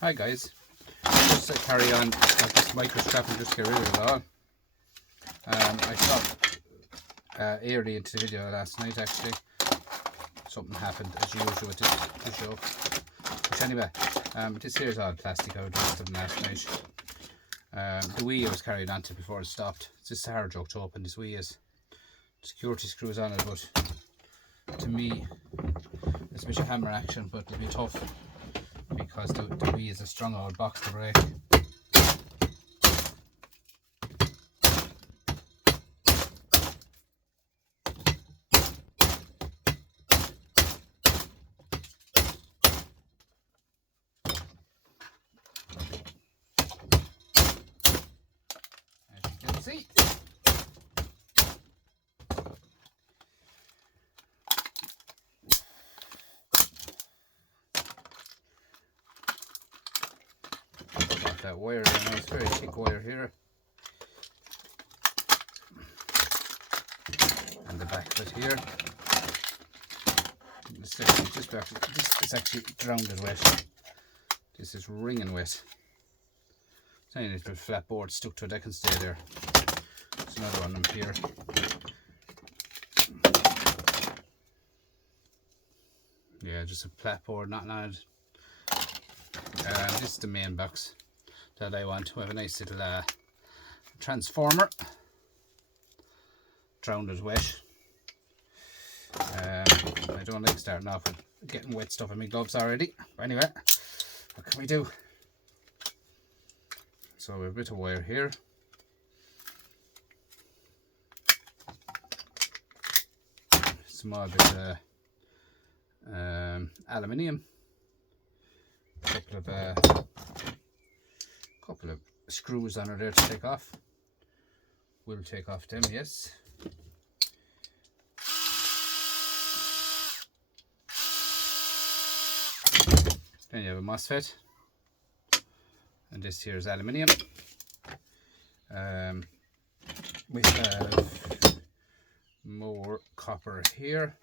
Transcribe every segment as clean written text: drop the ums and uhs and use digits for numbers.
Hi guys, just to carry on like this micro strap and just get rid of it all. I stopped early into the video last night actually. Something happened as usual with the show. But anyway, this here is all plastic out of them last night. The wheel I was carrying on to before it stopped. It's just a hard joke to open this wheel is. Security screws on it, but to me it's a bit of hammer action, but it'll be tough because the wheel is a strong old box to break. As you can see. Got that wire there now, it's very thick wire here. And the back of it here. This is actually drowned wet. This is wringing wet. Tiny little flat board stuck to it, that can stay there. There's another one up here. Yeah, just a flat board, not knotted. This is the main box that I want. We have a nice little transformer. Drowned wet. I don't like starting off with getting wet stuff in my gloves already. But anyway, what can we do? So we have a bit of wire here. Small bit of aluminium. Couple of screws on it there to take off. We'll take off them, yes. Then you have a MOSFET, and this here is aluminium. We have more copper here.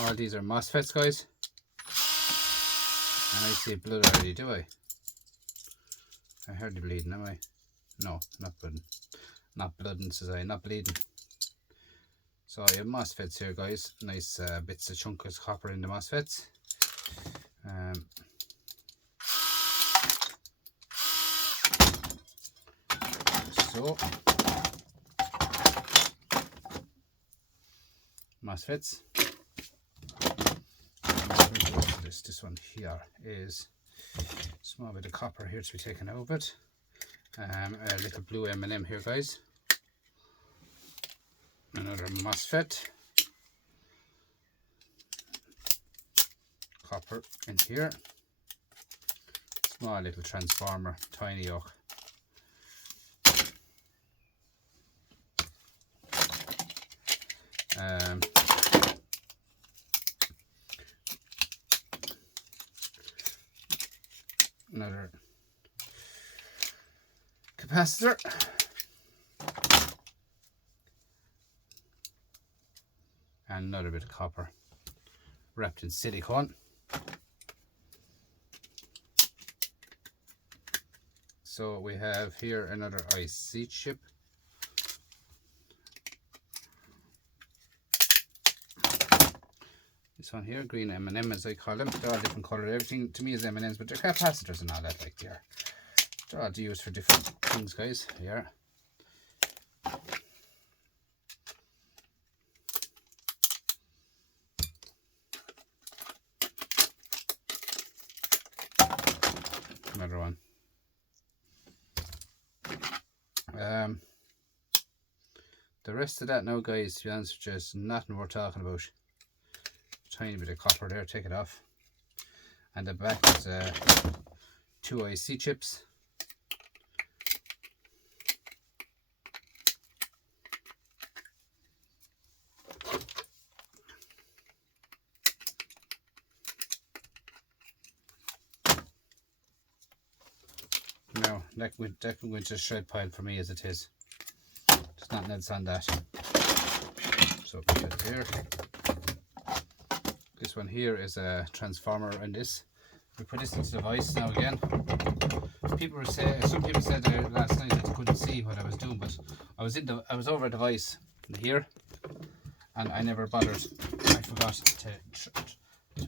All these are MOSFETs, guys. And I see blood already, do I? I heard the bleeding, am I? No, not blooding. Not blooding, says I, not bleeding. So I have MOSFETs here, guys. Nice bits of chunk of copper in the MOSFETs. So MOSFETs. This one here is a small bit of copper here to be taken out of it. A little blue M&M here, guys. Another MOSFET. Copper in here. Small little transformer, tiny yoke. Another capacitor. And another bit of copper wrapped in silicone. So we have here another IC chip. This one here, green M&M as I call them. They're all different colour. Everything to me is M&Ms, but they're capacitors and all that, like they are. They're all used for different things, guys. Here. Another one. The rest of that now, guys, to be honest with you, is nothing we're talking about. Tiny bit of copper there, take it off. And the back is 2 IC chips. Now, that can go into a shred pile for me as it is. There's nothing else on that. So put it there. This one here is a transformer, and this we put this into the device now again. Some people said last night that they couldn't see what I was doing, but I was over a device here, and I never bothered. I forgot to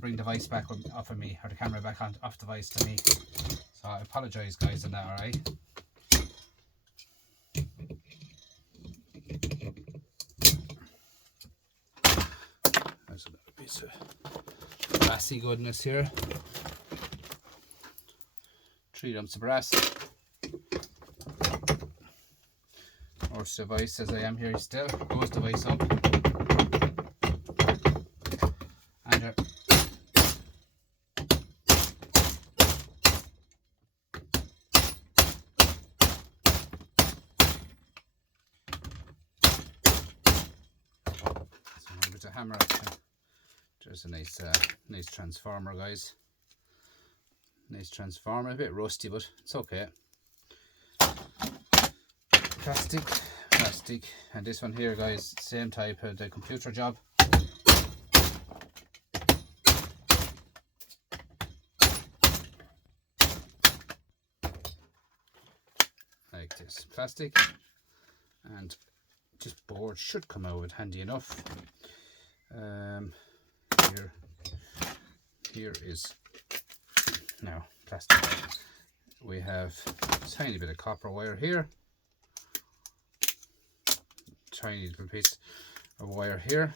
bring the device back off of me, or the camera back off the device to me. So I apologise, guys, on that. All right. There's a little piece of brassy goodness here. 3 lumps of brass. Horse device as I am here still. Goes device up. And a bit of hammer action. There's a nice transformer, guys. Nice transformer, a bit rusty, but it's okay. Plastic, and this one here, guys, same type of the computer job. Like this, plastic, and this board should come out handy enough. Here is now plastic. We have a tiny bit of copper wire here, tiny little piece of wire here.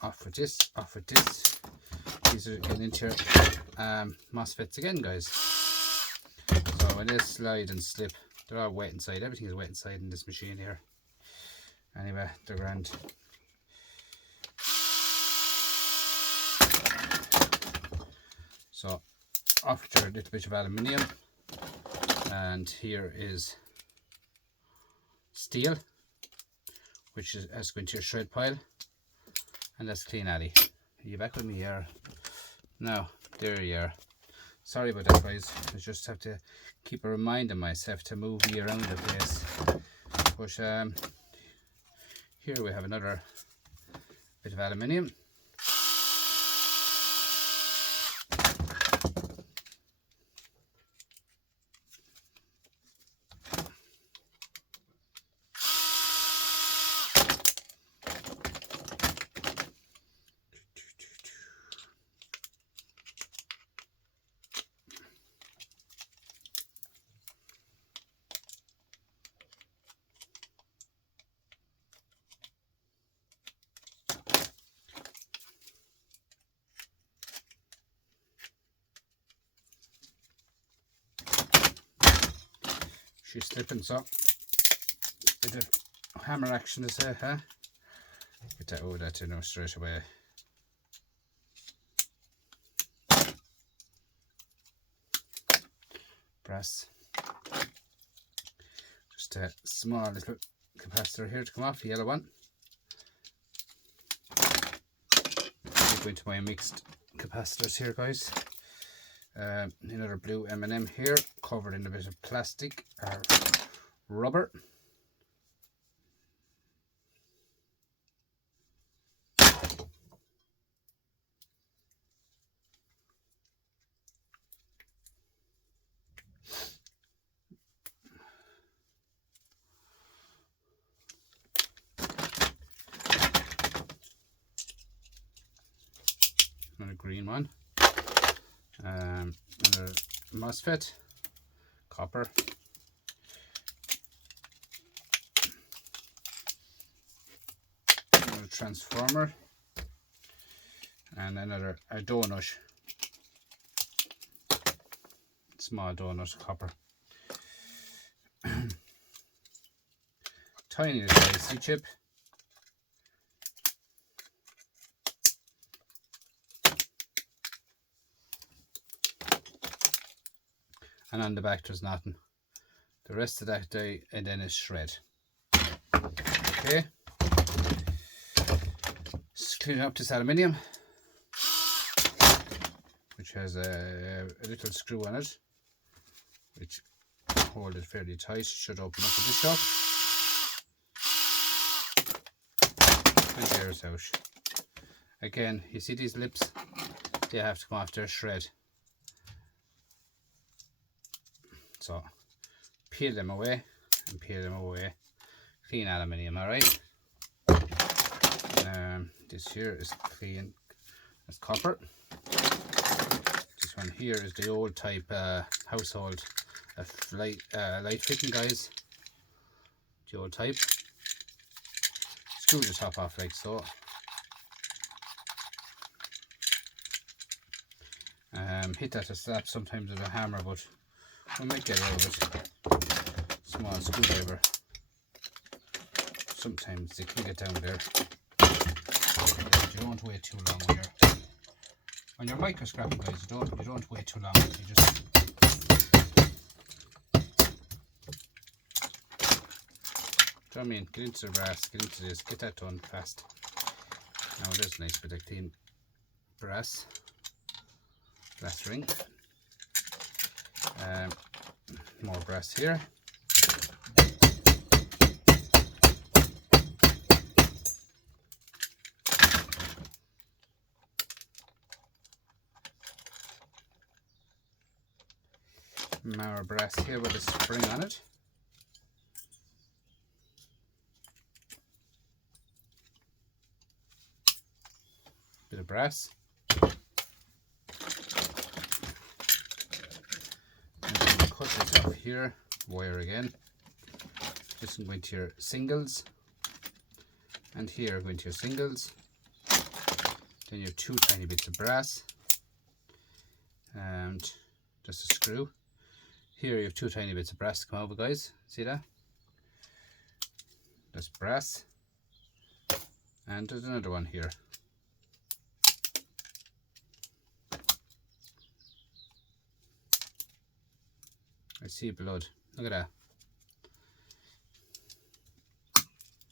Off with this, off with this. These are getting into MOSFETs again, guys. So when they slide and slip, they're all wet inside. Everything is wet inside in this machine here. Anyway, they're grand. So after a little bit of aluminium, and here is steel, which has to go into your shred pile, and that's clean alley. Are you back with me here? Now, there you are. Sorry about that, guys. I just have to keep reminding myself to move me around the place. But here we have another bit of aluminium. She's slipping, so bit of hammer action is there, huh? Get that over that, you know, straight away. Brass. Just a small little capacitor here to come off, the yellow one. I'll go into my mixed capacitors here, guys. Another blue M&M here, covered in a bit of plastic or rubber. Another green one. Another MOSFET, copper. Another transformer, and another donut, small donut, copper. tiny little IC chip. And on the back there's nothing. The rest of that die and then is shred. Okay. Just clean up this aluminium, which has a little screw on it, which hold it fairly tight. Should open up with this up. And there's out. Again, you see these lips? They have to come off their shred. So peel them away and peel them away. Clean aluminium, alright? This here is clean as copper. This one here is the old type household light fitting, guys. The old type. Screw the top off like so. Hit that to slap sometimes with a hammer, but we might get out of it. Small screwdriver. Sometimes they can get down there. You don't wait too long when you're microscoping, guys. You don't wait too long. You just do you know what I mean? Get into the brass, get into this, get that done fast. Now there's a nice bit of clean brass ring. More brass here. More brass here with a spring on it. Bit of brass. And then you cut this off here, wire again. This is going to your singles. And here going to your singles. Then you have two tiny bits of brass. And just a screw. Here you have two tiny bits of brass to come over, guys. See that? That's brass. And there's another one here. I see blood. Look at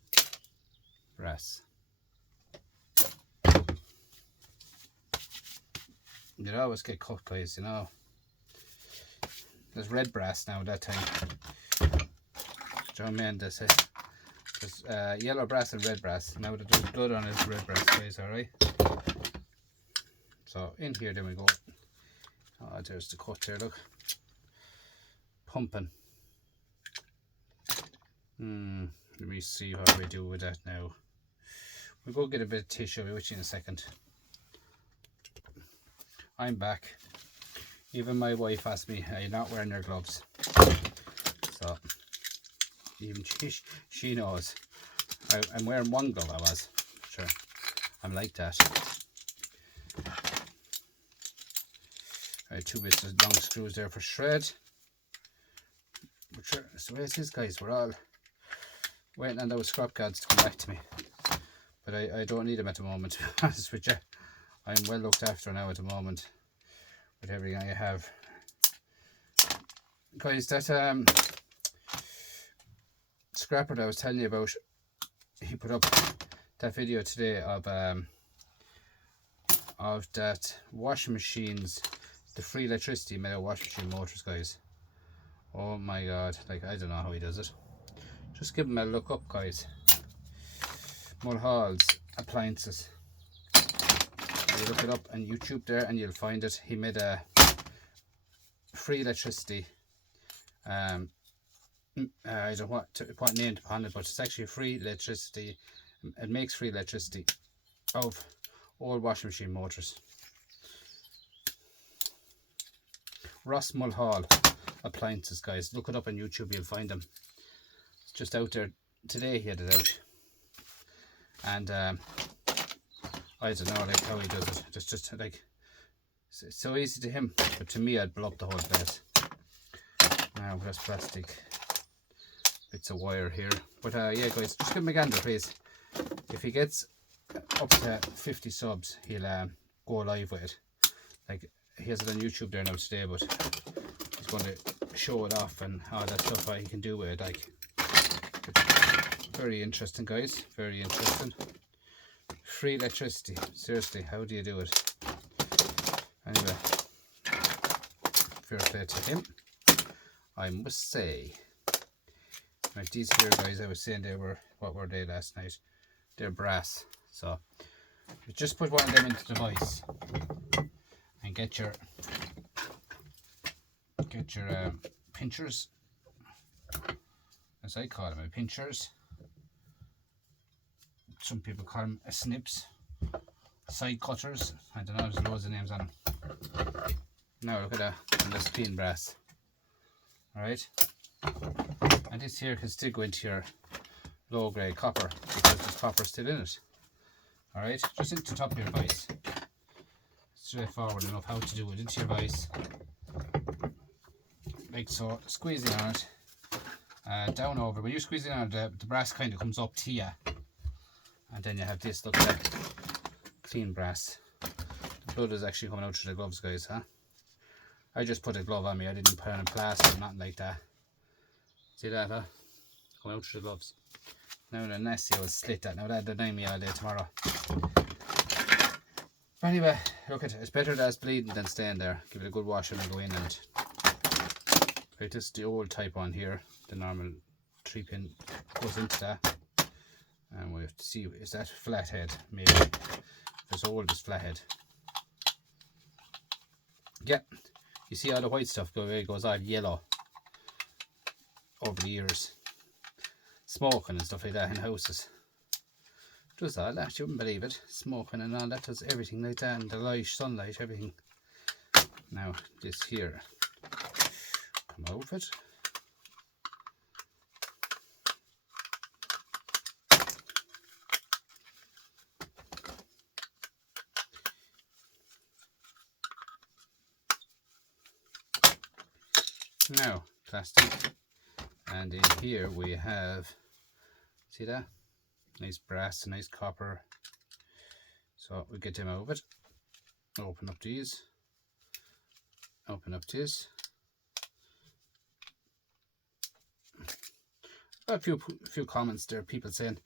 that. Brass. You'd always get cut, guys, you know. There's red brass now that time. Do you know what I mean? There's yellow brass and red brass. Now that there's blood on it, red brass, guys, alright? So in here then we go. Oh, there's the cut there, look. Pumping. Let me see what we do with that now. We'll go get a bit of tissue. I'll be with you in a second. I'm back. Even my wife asked me, are you not wearing your gloves? So, even she knows. I'm wearing one glove, I was. Sure. I'm like that. I have two bits of long screws there for shred. But sure, that's the way it is, guys. We're all waiting on those scrap gods to come back to me. But I don't need them at the moment, to be honest with you. I'm well looked after now at the moment. With everything I have. Guys, that scrapper that I was telling you about, he put up that video today of that washing machines, the free electricity made of washing machine motors, guys. Oh my god, like I don't know how he does it. Just give him a look up, guys. Mulhall's appliances. You look it up on YouTube there and you'll find it. He made a free electricity. I don't know what name to put it, but it's actually free electricity. It makes free electricity of all washing machine motors. Ross Mulhall appliances, guys. Look it up on YouTube, you'll find them. It's just out there today. He had it out, and I don't know, like how he does it. Just like it's so easy to him, but to me, I'd blow up the whole place. Now, that's plastic bits of wire here. But yeah guys, just give him a gander please. If he gets up to 50 subs, he'll go live with it. Like, he has it on YouTube there now today, but he's going to show it off and all that stuff he can do with it. Like, very interesting guys, very interesting. Free electricity, seriously, how do you do it? Anyway, fair play to him, I must say. Right, these here guys, I was saying they were, what were they last night? They're brass. So you just put one of them into the vise and get your pinchers, as I call them, pinchers. Some people call them snips, side cutters. I don't know, there's loads of names on them. Now look at that, and that's clean brass. Alright, and this here can still go into your low grade copper because there's copper still in it. Alright, just into the top of your vise. Straightforward enough how to do it. Into your vise, like so, squeezing on it, down over. When you're squeezing on it, the brass kind of comes up to you. And then you have this, look at that, clean brass. The blood is actually coming out through the gloves guys, huh? I just put a glove on me, I didn't put on a plaster or nothing like that. See that, huh? Coming out through the gloves. Now the nasty I will slit that. Now that'll deny me all day tomorrow. But anyway, look at it. It's better that it's bleeding than staying there. Give it a good wash and I'll go in and right, this is the old type on here. The normal 3-pin goes into that. And we have to see, is that flathead? Maybe. If it's old, it's flathead. Yeah. You see all the white stuff go away, it goes all yellow over the years. Smoking and stuff like that in houses. Does all that, you wouldn't believe it. Smoking and all that does everything like that, and the light, sunlight, everything. Now this here, come out of it. Now plastic, and in here we have, see that, nice brass, nice copper. So we get them out of it. Open up these, open up this. A few comments there, people saying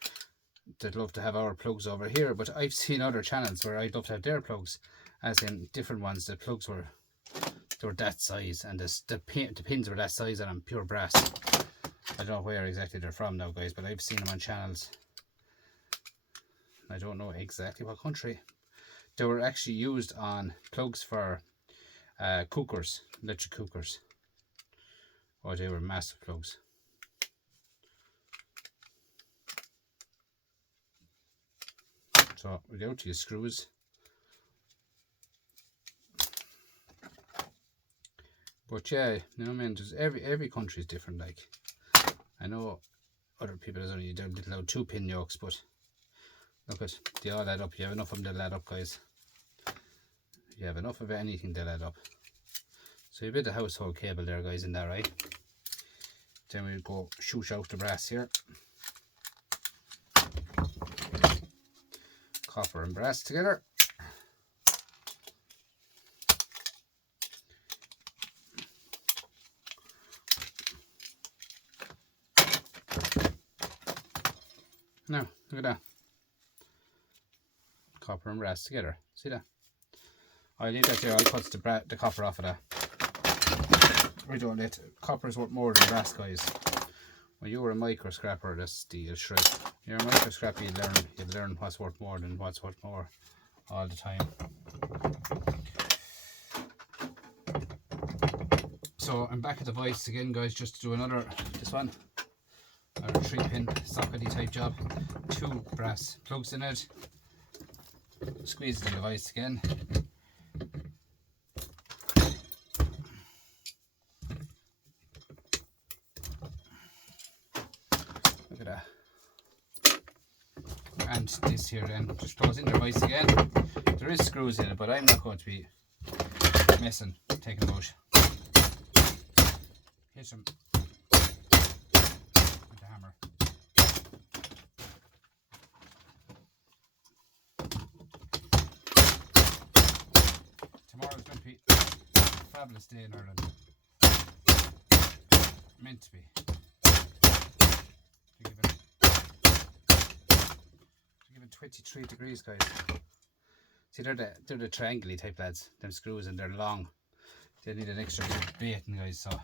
they'd love to have our plugs over here, but I've seen other channels where I'd love to have their plugs, as in different ones. The plugs were, they were that size, and the pins were that size, and I'm pure brass. I don't know where exactly they're from now guys, but I've seen them on channels. I don't know exactly what country. They were actually used on plugs for cookers, electric cookers. Oh, they were massive plugs. So we go to your screws. But yeah, you know what I mean, there's every country is different. Like, I know other people is only doing little 2-pin yokes, but look at, they all add up. You have enough of them, they'll add up guys. You have enough of anything, they'll add up. So you bit of household cable there guys in there, right? Then we'll go shoot out the brass here. Copper and brass together. Now, look at that. Copper and brass together. See that? I'll leave that there. I'll cut the copper off of that. We don't let, copper is worth more than brass guys. When you were a micro scrapper, that's the shred. You're a micro scrapper, you learn what's worth more than what's worth more all the time. So I'm back at the vise again guys, just to do another, this one. Another 3-pin sockety type job. 2 brass plugs in it. Squeeze the device again. Look at that. And this here then just goes in the device again. There is screws in it, but I'm not going to be messing, taking them out. Hit them. fabulous day in Ireland. Meant to be. To give it 23 degrees, guys. See, they're the triangle type lads, them screws, and they're long. They need an extra bit of baiting, guys, so.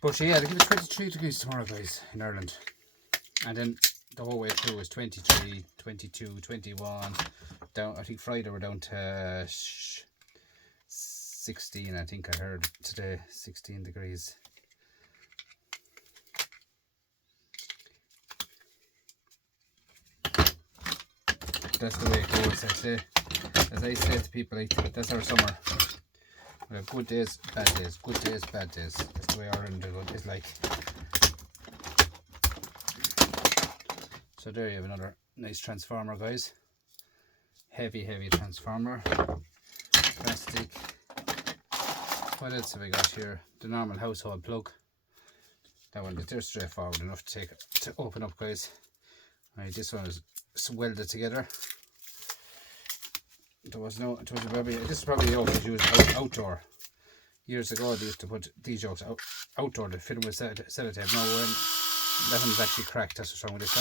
But yeah, they give it 23 degrees tomorrow, guys, in Ireland. And then the whole way through is 23, 22, 21. Down, I think Friday we're down to 16, I think I heard today, 16 degrees. That's the way it goes, I say. As I say to people, that's our summer. We have good days, bad days, good days, bad days. That's the way Ireland is like. So there you have another nice transformer, guys. Heavy transformer. Plastic. What else have we got here? The normal household plug. That one, they're straightforward enough to open up, guys. Right, this one is welded together. This is probably always used outdoor. Years ago they used to put these jokes outdoor to fit them with sellotape. No, that one's actually cracked. That's what's wrong with this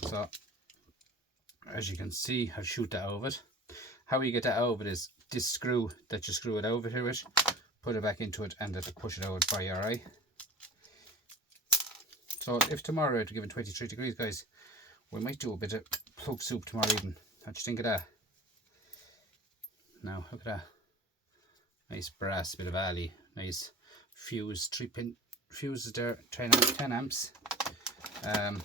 one. So as you can see, I'll shoot that out of it. How you get that out of it is this screw that you screw it over here with, put it back into it, and that'll push it out for you, alright? So if tomorrow to give it 23 degrees, guys, we might do a bit of plug soup tomorrow evening. What do you think of that? Now look at that. Nice brass bit of alley. Nice fuse, 3-pin fuses there, 10 amps. 10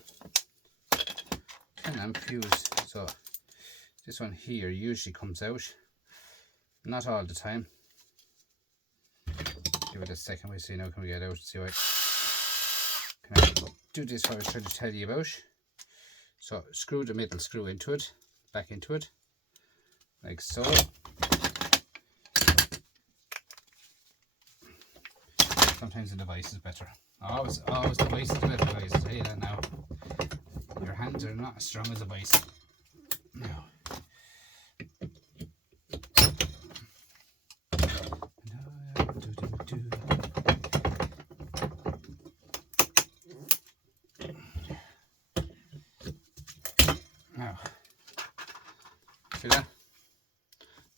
amp fuse. So this one here usually comes out. Not all the time. Give it a second, we see now can we get out and see what. Can I do this what I was trying to tell you about? So screw the middle screw into it, back into it, like so. Sometimes the device is better. Always the device is better, guys. I'll tell you that now. Your hands are not as strong as a vice. Now. Now, see that?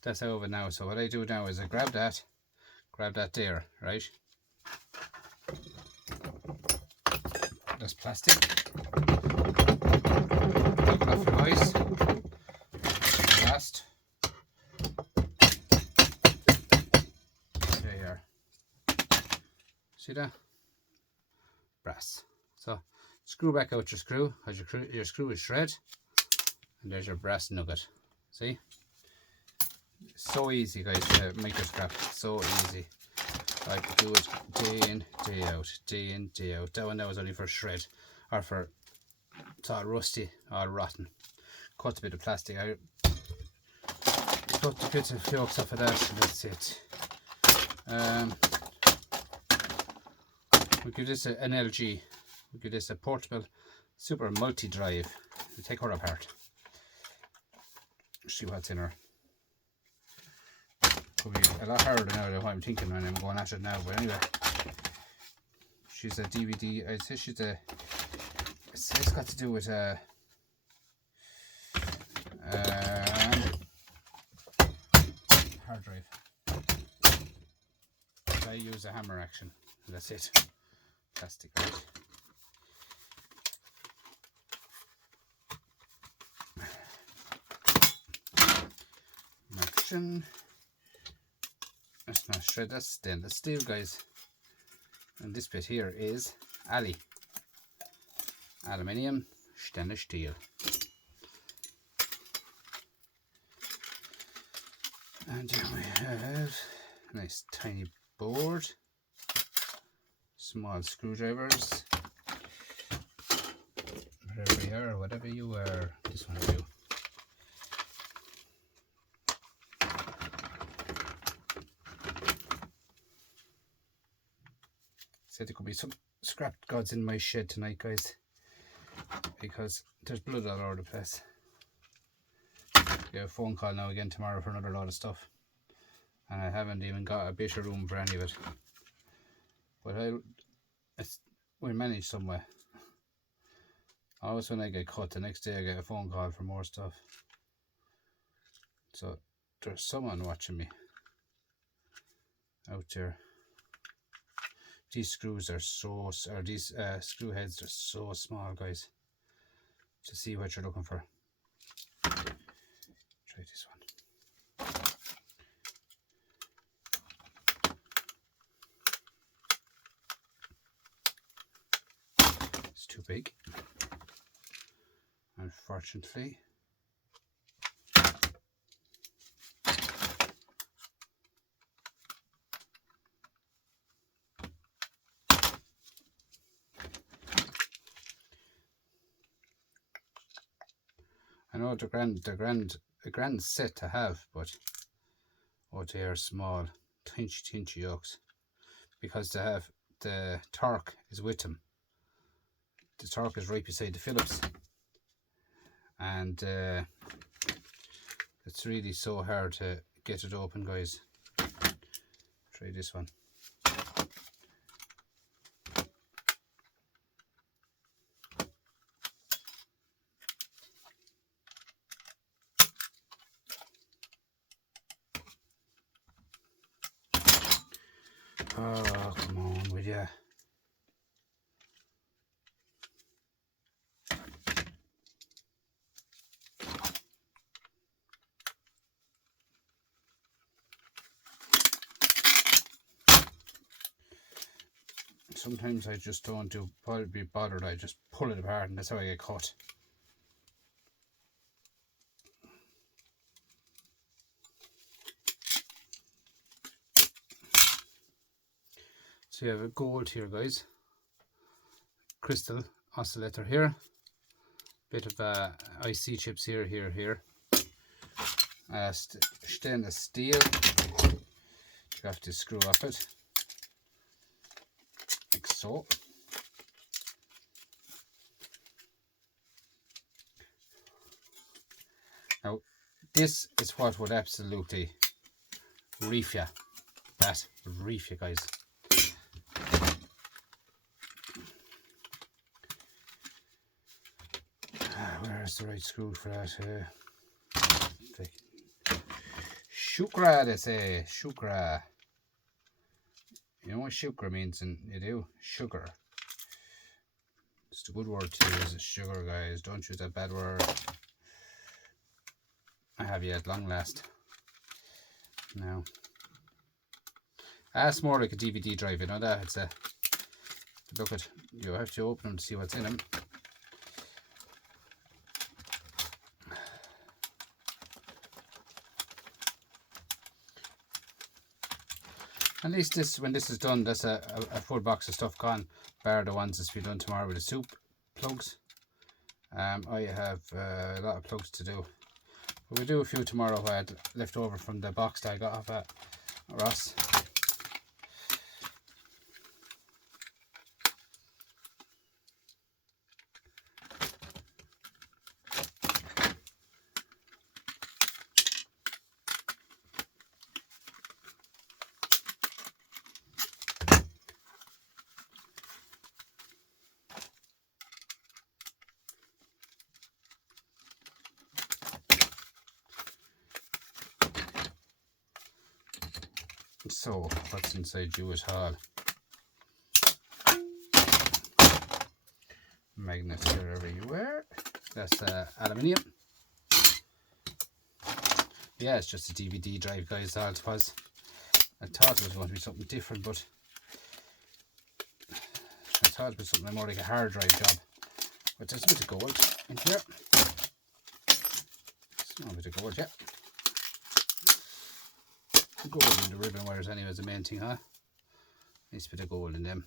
That's over now. So what I do now is I grab that there, right? That's plastic. Look it off your eyes. Last. There you are. See that? Brass. So screw back out your screw, as your screw is shred, and there's your brass nugget. See? So easy, guys, to make your scrap. So easy. I could do it day in, day out, day in, day out. That one that was only for shred, or for it's all rusty, all rotten. Cut a bit of plastic out, cut the bits of yolks off of that, and that's it. We give this an LG. We give this a portable super multi-drive. We take her apart. See what's in her. Could be a lot harder now than what I'm thinking when I'm going at it now, but anyway, she's a DVD. I'd say she's a. It's got to do with hard drive. I use a hammer action. That's it. Plastic, right? Action. That's not shred, that's stainless steel, guys. And this bit here is aluminium, stainless steel. And then we have a nice tiny board, small screwdrivers, wherever you are, whatever you are, this one will do. Said there could be some scrapped gods in my shed tonight, guys, because there's blood all over the place. Get a phone call now again tomorrow for another lot of stuff, and I haven't even got a bit of room for any of it. But we'll manage some way. Always when I get cut, the next day I get a phone call for more stuff. So there's someone watching me out there. These screws are these screw heads are so small, guys. To see what you're looking for. Try this one. It's too big, unfortunately. I know the grand set to have, but oh, they are small, tinchy yokes, because they have the torque is with them. The torque is right beside the Phillips, and it's really so hard to get it open, guys. Try this one. Oh, come on, will ya? Sometimes I just don't be bothered. I just pull it apart, and that's how I get cut. So you have a gold here, guys. Crystal oscillator here. Bit of IC chips here. Stainless steel. You have to screw off it, like so. Now, this is what would absolutely reef you. That would reef you, guys. Where's the right screw for that? Shukra, they say. Shukra. You know what shukra means, and you do? Sugar. It's a good word to use, sugar, guys. Don't use that bad word. I have you at long last. Now, that's more like a DVD drive, you know that? It's a look at. You have to open them to see what's in them. At least this, when this is done, that's a full box of stuff gone, bar the ones that's to be done tomorrow with the soup plugs. I have a lot of plugs to do. But we'll do a few tomorrow I had left over from the box that I got off at Ross. So, what's inside Jewish Hall? Magnets here everywhere. That's aluminium. Yeah, it's just a DVD drive, guys. All it was. I thought it was going to be something different, but I thought it was something more like a hard drive job. But there's a bit of gold in here. Small bit of gold, yeah. Gold in the ribbon wires anyway is the main thing, huh? Nice bit of gold in them.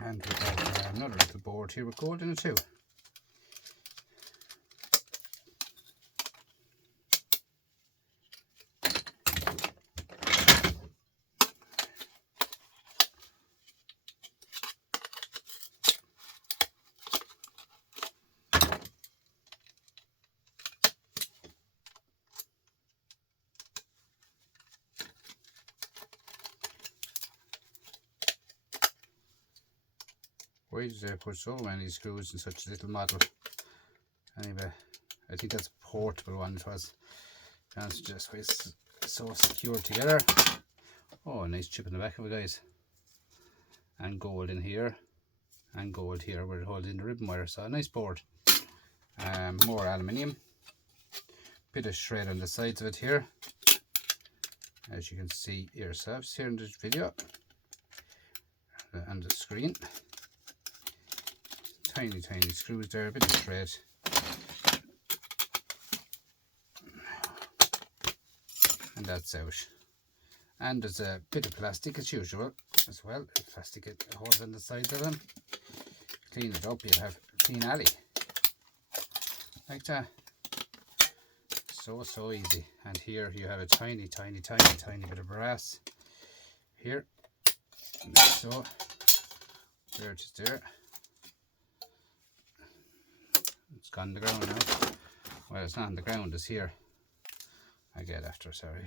And we have another little board here with gold in it too. Why did they put so many screws in such a little model? Anyway, I think that's a portable one it was. That's just why it's so secure together. Oh, a nice chip in the back of it, guys. And gold in here. And gold here where it holds in the ribbon wire. So a nice board. More aluminium. Bit of shred on the sides of it here. As you can see yourselves here in this video. And the screen. Tiny screws there, a bit of shred. And that's out. And there's a bit of plastic as usual as well. Plastic holes on the sides of them. Clean it up, you'll have a clean alley. Like that. So easy. And here you have a tiny bit of brass. Here. Like so. There it is there. It's gone on the ground now. Well, it's not on the ground, it's here. I get after, sorry.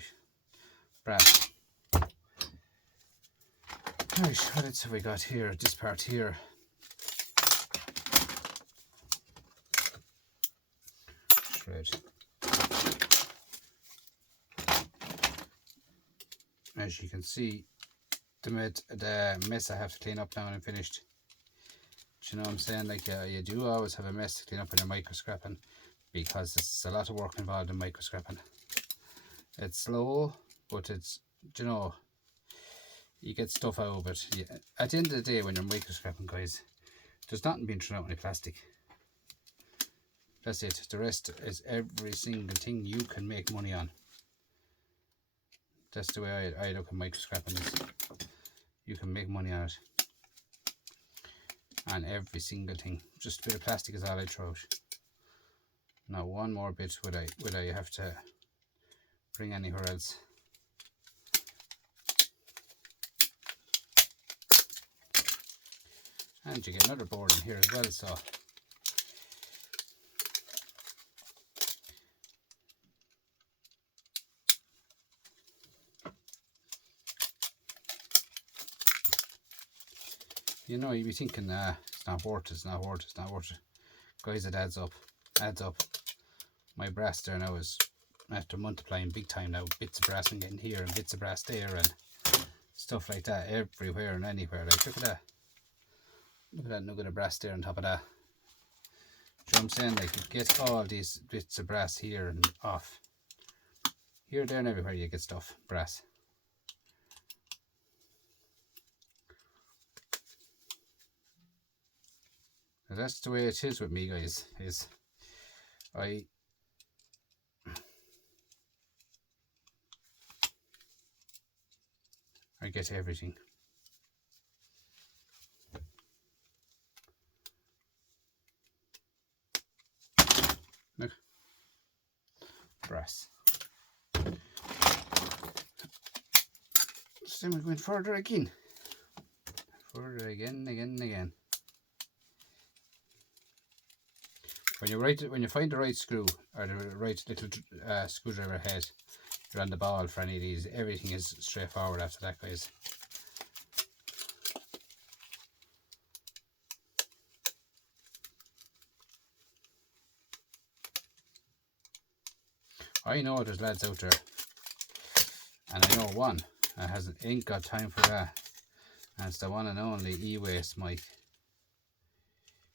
Brass. Right, what else have we got here? This part here. Shred. As you can see, the mess I have to clean up now when I'm finished. Do you know what I'm saying? Like you do always have a mess to clean up when you're microscrapping, because there's a lot of work involved in microscrapping. It's slow, but it's, you know, you get stuff out of it. At the end of the day, when you're microscrapping, guys, there's nothing being thrown out in plastic. That's it. The rest is every single thing you can make money on. That's the way I look at microscrapping. Is you can make money on it. On every single thing. Just a bit of plastic is all I throw out. Now one more bit would I have to bring anywhere else. And you get another board in here as well, so you know, you'd be thinking, it's not worth it. Guys, it adds up. My brass there now is, after multiplying big time now, bits of brass I'm getting here and bits of brass there and stuff like that everywhere and anywhere. Like, look at that. Look at that nugget of brass there on top of that. Do you know what I'm saying? Like, you get all these bits of brass here and off. Here, there and everywhere you get stuff, brass. Now that's the way it is with me, guys, is I get everything. Look. Brass. So then we're going further again. Further again. When you find the right screw or the right little screwdriver head, you're on the ball for any of these. Everything is straightforward after that, guys. I know there's lads out there, and I know one that ain't got time for that, and it's the one and only E-Waste Mike.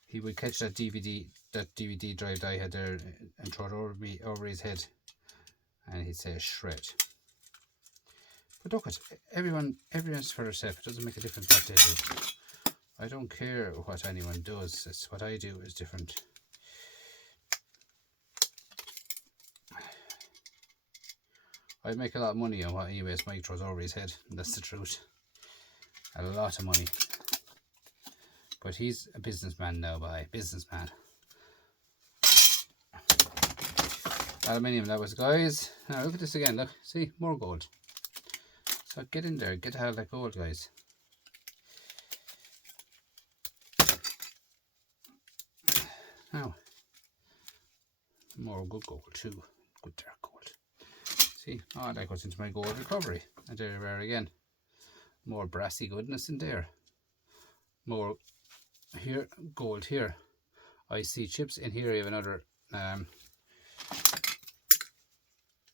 He would catch that DVD drive that I had there and throw it over his head, and he'd say shred. But look, everyone's for herself. It doesn't make a difference what they do. I don't care what anyone does. It's what I do is different. I make a lot of money on what E-Waste Mike throws over his head, and that's the truth. A lot of money. But he's a businessman now, businessman. Aluminium that was, guys. Now look at this again, look, see, more gold. So get in there, get all that gold, guys. Now, more good gold too, good dark gold. See, oh, that goes into my gold recovery. And there we are again. More brassy goodness in there. More here, gold here. IC chips. In here you have another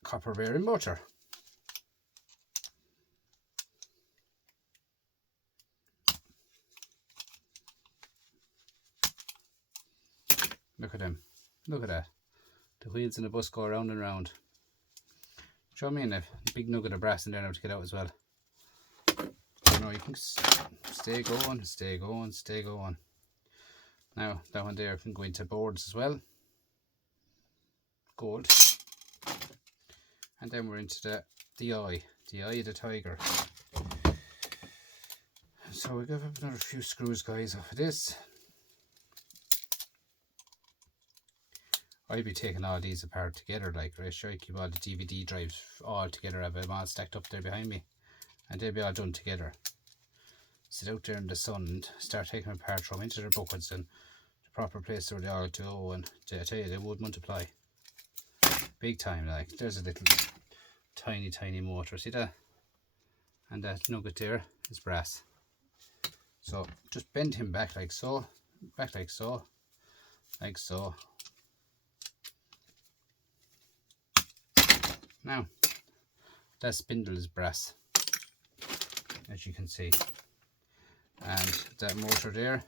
copper bearing motor. Look at them. Look at that. The wheels in the bus go around and round. Do you know what I mean? A big nugget of brass in there now to get out as well. You know, you can stay going, stay going, stay going. Now, that one there can go into boards as well. Gold. And then we're into the eye of the tiger. So we got another few screws, guys, off of this. I'd be taking all these apart together, like, right, sure, I keep all the DVD drives all together, have them all stacked up there behind me, and they'll be all done together. Sit out there in the sun and start taking them apart, throw them into their buckets and the proper place where they all go, and I tell you, they would multiply. Big time, like, there's a little tiny motor, see that? And that nugget there is brass. So, just bend him back like so, like so. Now, that spindle is brass, as you can see, and that motor there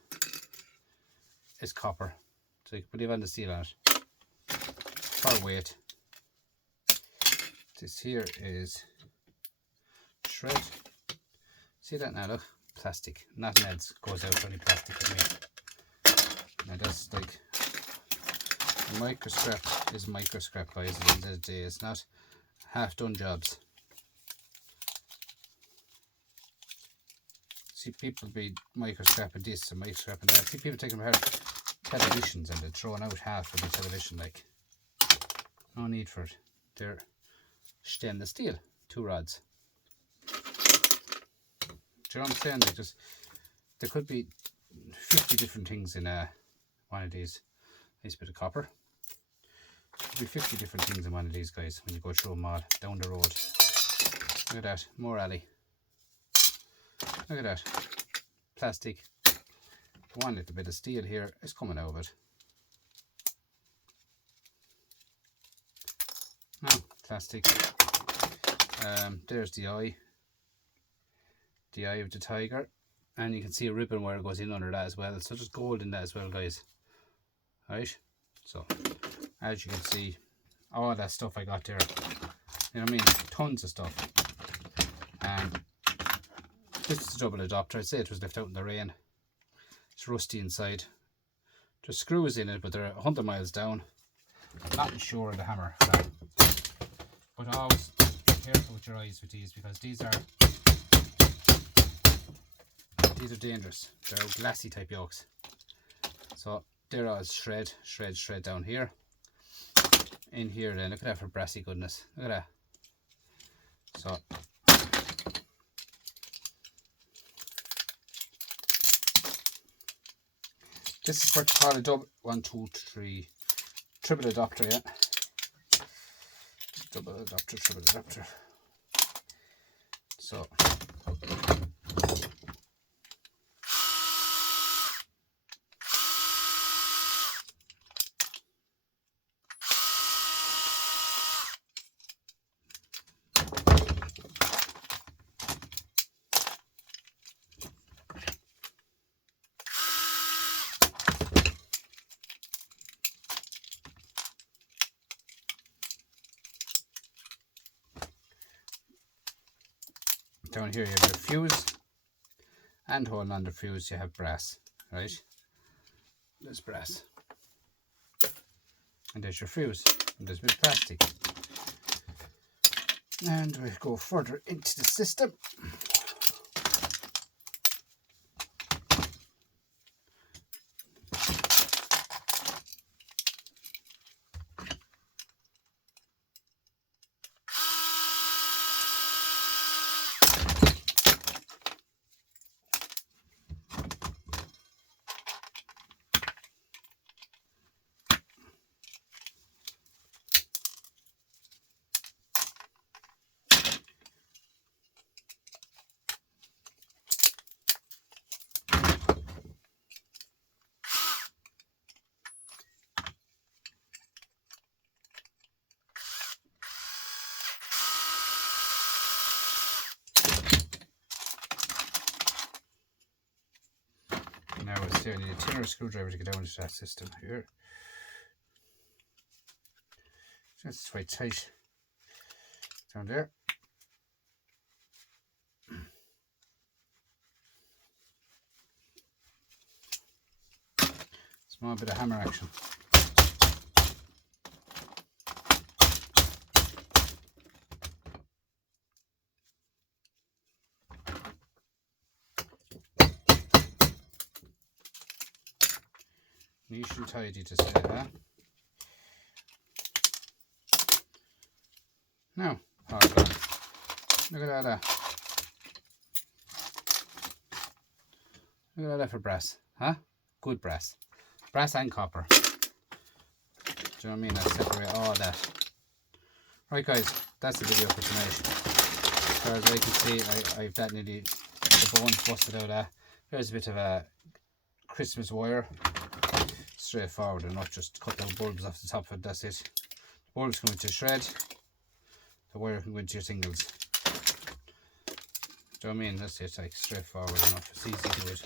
is copper, so you can put even the seal on it for weight. This here is shred. See that now? Look, plastic, not leads, goes out only plastic with me. Now that's like micro scrap is micro scrap, guys. At the end of the day, it's not half done jobs. See people be micro scrapping this and micro scrapping that. See people taking apart televisions and they're throwing out half of the television, like, no need for it. They're stainless steel, 2 rods. Do you know what I'm saying? Like, just, there could be 50 different things in one of these. Nice bit of copper. There could be 50 different things in one of these, guys, when you go through them all down the road. Look at that, more alley. Look at that, plastic. One little bit of steel here is coming out of it. Now, plastic. There's the eye of the tiger, and you can see a ribbon where it goes in under that as well. So there's gold in that as well, guys. Right, so as you can see, all that stuff I got there, you know what I mean, tons of stuff. And this is a double adapter. I'd say it was left out in the rain. It's rusty inside. There's screws in it, but they're 100 miles down. I'm not sure of the hammer, but always be careful with your eyes with these, because these are dangerous. They're glassy type yokes. So they're all shred down here. In here then, look at that for brassy goodness. Look at that. So this is what you call a double 1, 2, 3 triple adapter, yeah. Double adapter, triple adapter. So down here you have a fuse, and holding on the fuse you have brass, right? There's brass. And there's your fuse, and there's a bit of plastic. And we'll go further into the system. Now it's there. I need a tinner screwdriver to get down into that system here. That's quite tight. Down there. Small bit of hammer action. Nice and tidy to say that. Now, oh God. Look at that. Look at that for brass, huh? Good brass. Brass and copper. Do you know what I mean? I separate all that. Right guys, that's the video for tonight. As far as I can see, I've that nearly the bones busted out of. There's a bit of a Christmas wire. Straightforward enough, just cut the bulbs off the top of it, that's it. The bulbs come into shred, the wire can go into your singles. Do you know what I mean? That's it, like straightforward enough, it's easy to do it.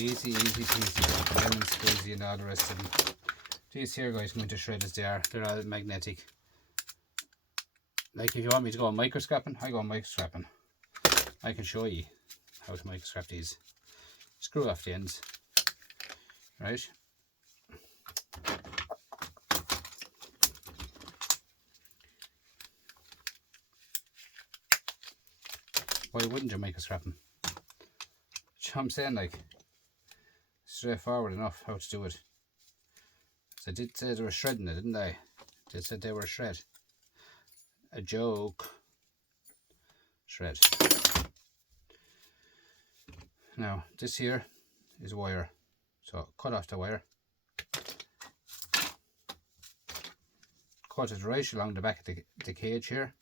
Easy peasy, lemon squeezy and all the rest of them. These here guys come into shred as they are, they're all magnetic. Like if you want me to go microscrapping, I go microscrapping. I can show you how to microscrap these. Screw off the ends, right? Why wouldn't you microscrap them? You know what I'm saying, like, straightforward enough how to do it. So I did say they were shredding it, didn't I? They said they were shred. A joke. Shred. Now, this here is wire. So cut off the wire. Cut it right along the back of the cage here.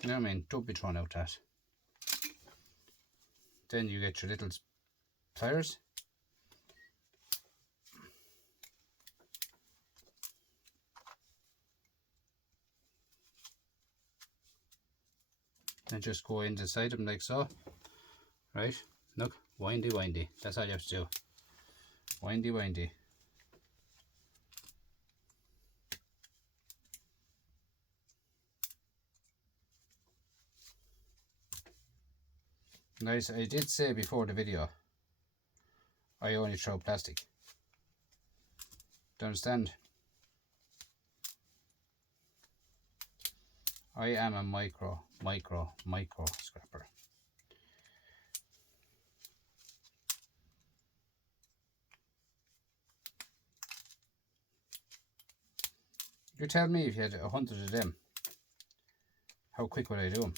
You know what I mean? Don't be throwing out that. Then you get your little pliers. And just go inside them like so. Right? Look, windy. That's all you have to do. Windy. Nice. I did say before the video, I only throw plastic. Do you understand? I am a micro scrapper. You tell me if you had 100 of them, how quick would I do them?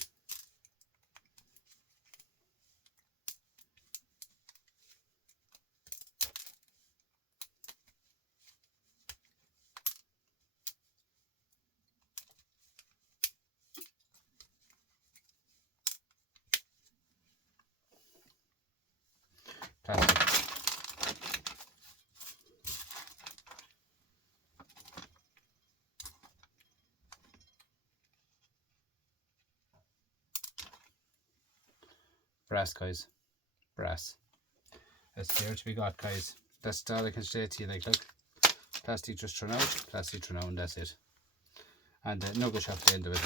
Plastic. Brass, guys. Brass. That's there to be got, guys. That's all I can say to you. Like, look, plastic just thrown out, plastic thrown out, and that's it. And the nugget off the end of it,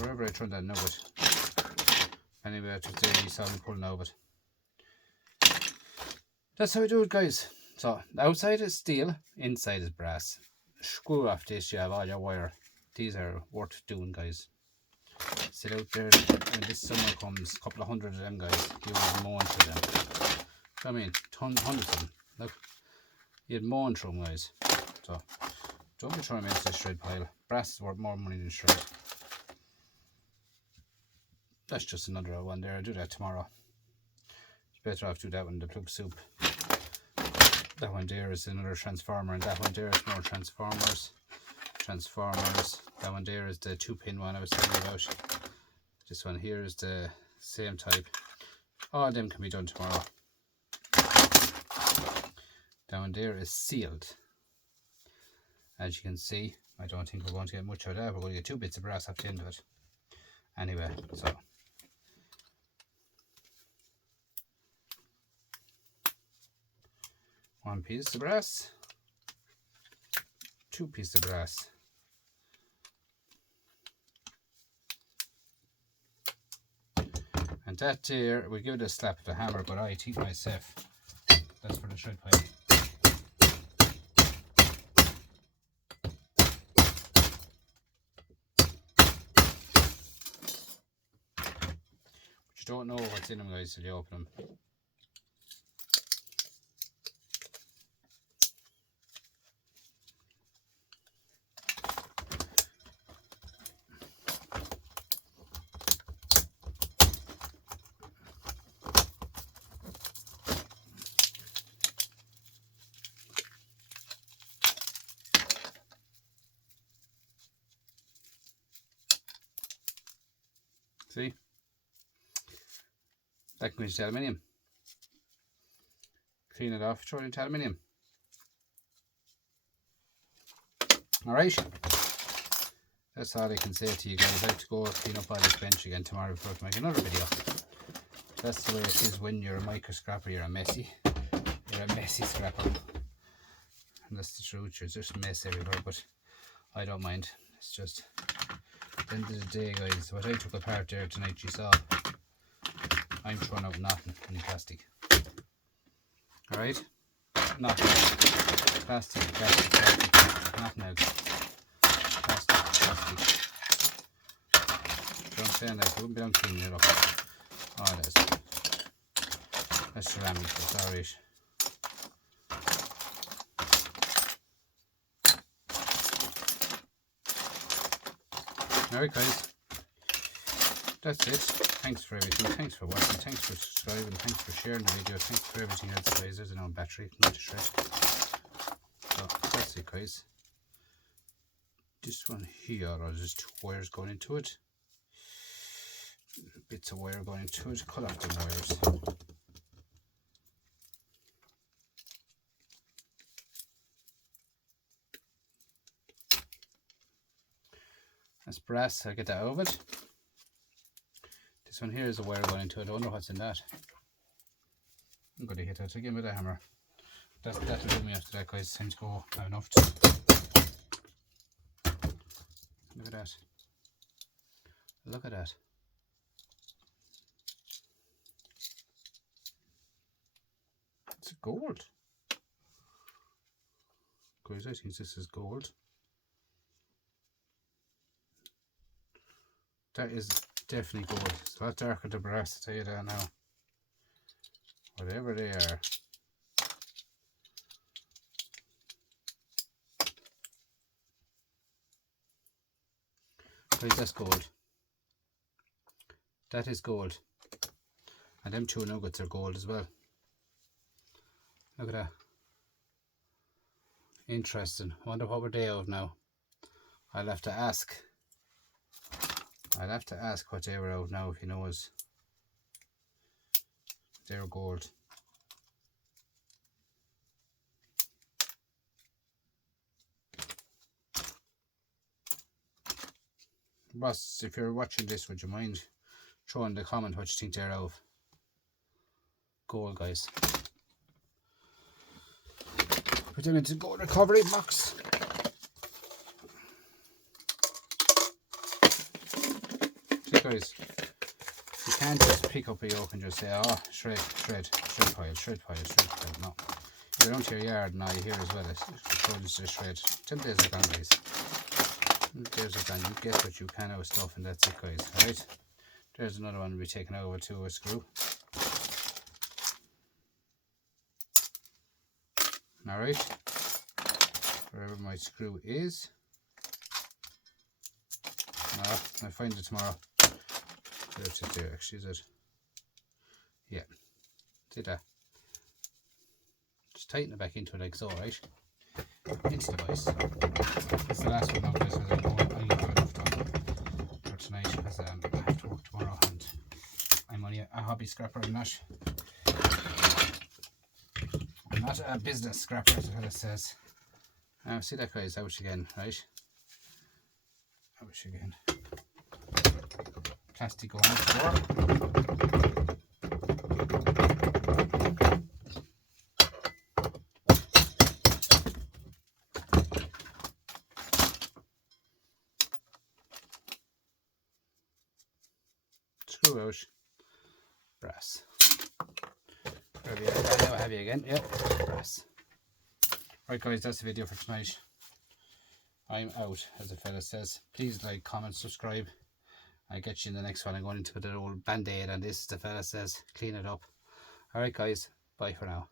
wherever I thrown that nugget. Anyway, I just you saw me pulling out of it. That's how I do it, guys. So, outside is steel, inside is brass. Screw off this, you have all your wire. These are worth doing, guys. Sit out there when this summer comes, a couple of hundred of them, guys. You will moan through them. I mean, hundreds of them. Look, you'd moan through them, guys. So, don't be trying to make this shred pile. Brass is worth more money than shred. That's just another one there. I'll do that tomorrow. It's better off do that one, the plug soup. That one there is another transformer, and that one there is more transformers. That one there is the 2-pin one I was telling you about. This one here is the same type. All of them can be done tomorrow. That one there is sealed. As you can see, I don't think we're going to get much out of that. We're going to get 2 bits of brass off the end of it. Anyway, so one piece of brass, 2 pieces of brass. And that there, we give it a slap of the hammer, but I think myself, that's for the shred pile. But you don't know what's in them, guys, till you open them. See? That can go into aluminium. Clean it off, throw it into aluminium. Alright. That's all I can say to you guys. I have to go clean up all this bench again tomorrow before I can make another video. That's the way it is when you're a micro scrapper. You're a messy scrapper. And that's the truth. There's just mess everywhere, but I don't mind. It's just at the end of the day, guys, what I took apart there tonight, you saw, I'm throwing out nothing, any plastic. Alright? Nothing. Plastic, nothing else. Plastic. Don't say that, I wouldn't be on cleaning it up. Oh, that's ceramic, that's alright. Alright guys, that's it. Thanks for everything, thanks for watching, thanks for subscribing, thanks for sharing the video, thanks for everything else guys. There's an old battery, not to shred. So that's it guys. This one here, there's 2 wires going into it. Bits of wire going into it, cut off the wires. That's brass, I'll get that out of it. This one here is a wire going into it. I wonder what's in that. I'm going to hit that again with a hammer. That'll do me after that guys. Time to go. I have enough to. Look at that. Look at that. It's gold. Guys, I think this is gold. That is definitely gold. It's a lot darker than brass, I'll tell you that now. Whatever they are. Guys, that's gold. That is gold. And them 2 nuggets are gold as well. Look at that. Interesting. Wonder what we're they of now. I'll have to ask. What they were out now if he knows. They're gold. Boss, if you're watching this, would you mind throwing in the comment what you think they're of? Gold, guys. Put them into gold recovery box. See guys, you can't just pick up a yoke and just say, oh, shred pile. No. If you're out to your yard now, you hear as well, it's going to shred. 10 days are gone, guys. 10 days are gone. You get what you can out of stuff, and that's it, guys. Alright? There's another one we'll be taken over to a screw. Alright? Wherever my screw is. I'll find it tomorrow. There's it there, actually, is it? Yeah. See that? Just tighten it back into it like so, right? Into the vise. That's the last one now, guys, because I have enough time for tonight, because I have to work tomorrow, and I'm only a hobby scrapper. I'm not a business scrapper, as it says. See that, guys, out again, right? Out again. Plastic going out the door. Screw out. Brass. Now heavy again. Yep. Brass. Right, guys, that's the video for tonight. I'm out, as the fella says. Please like, comment, subscribe. I'll get you in the next one. I'm going into the old band-aid, and this, the fella says, clean it up. Alright, guys, bye for now.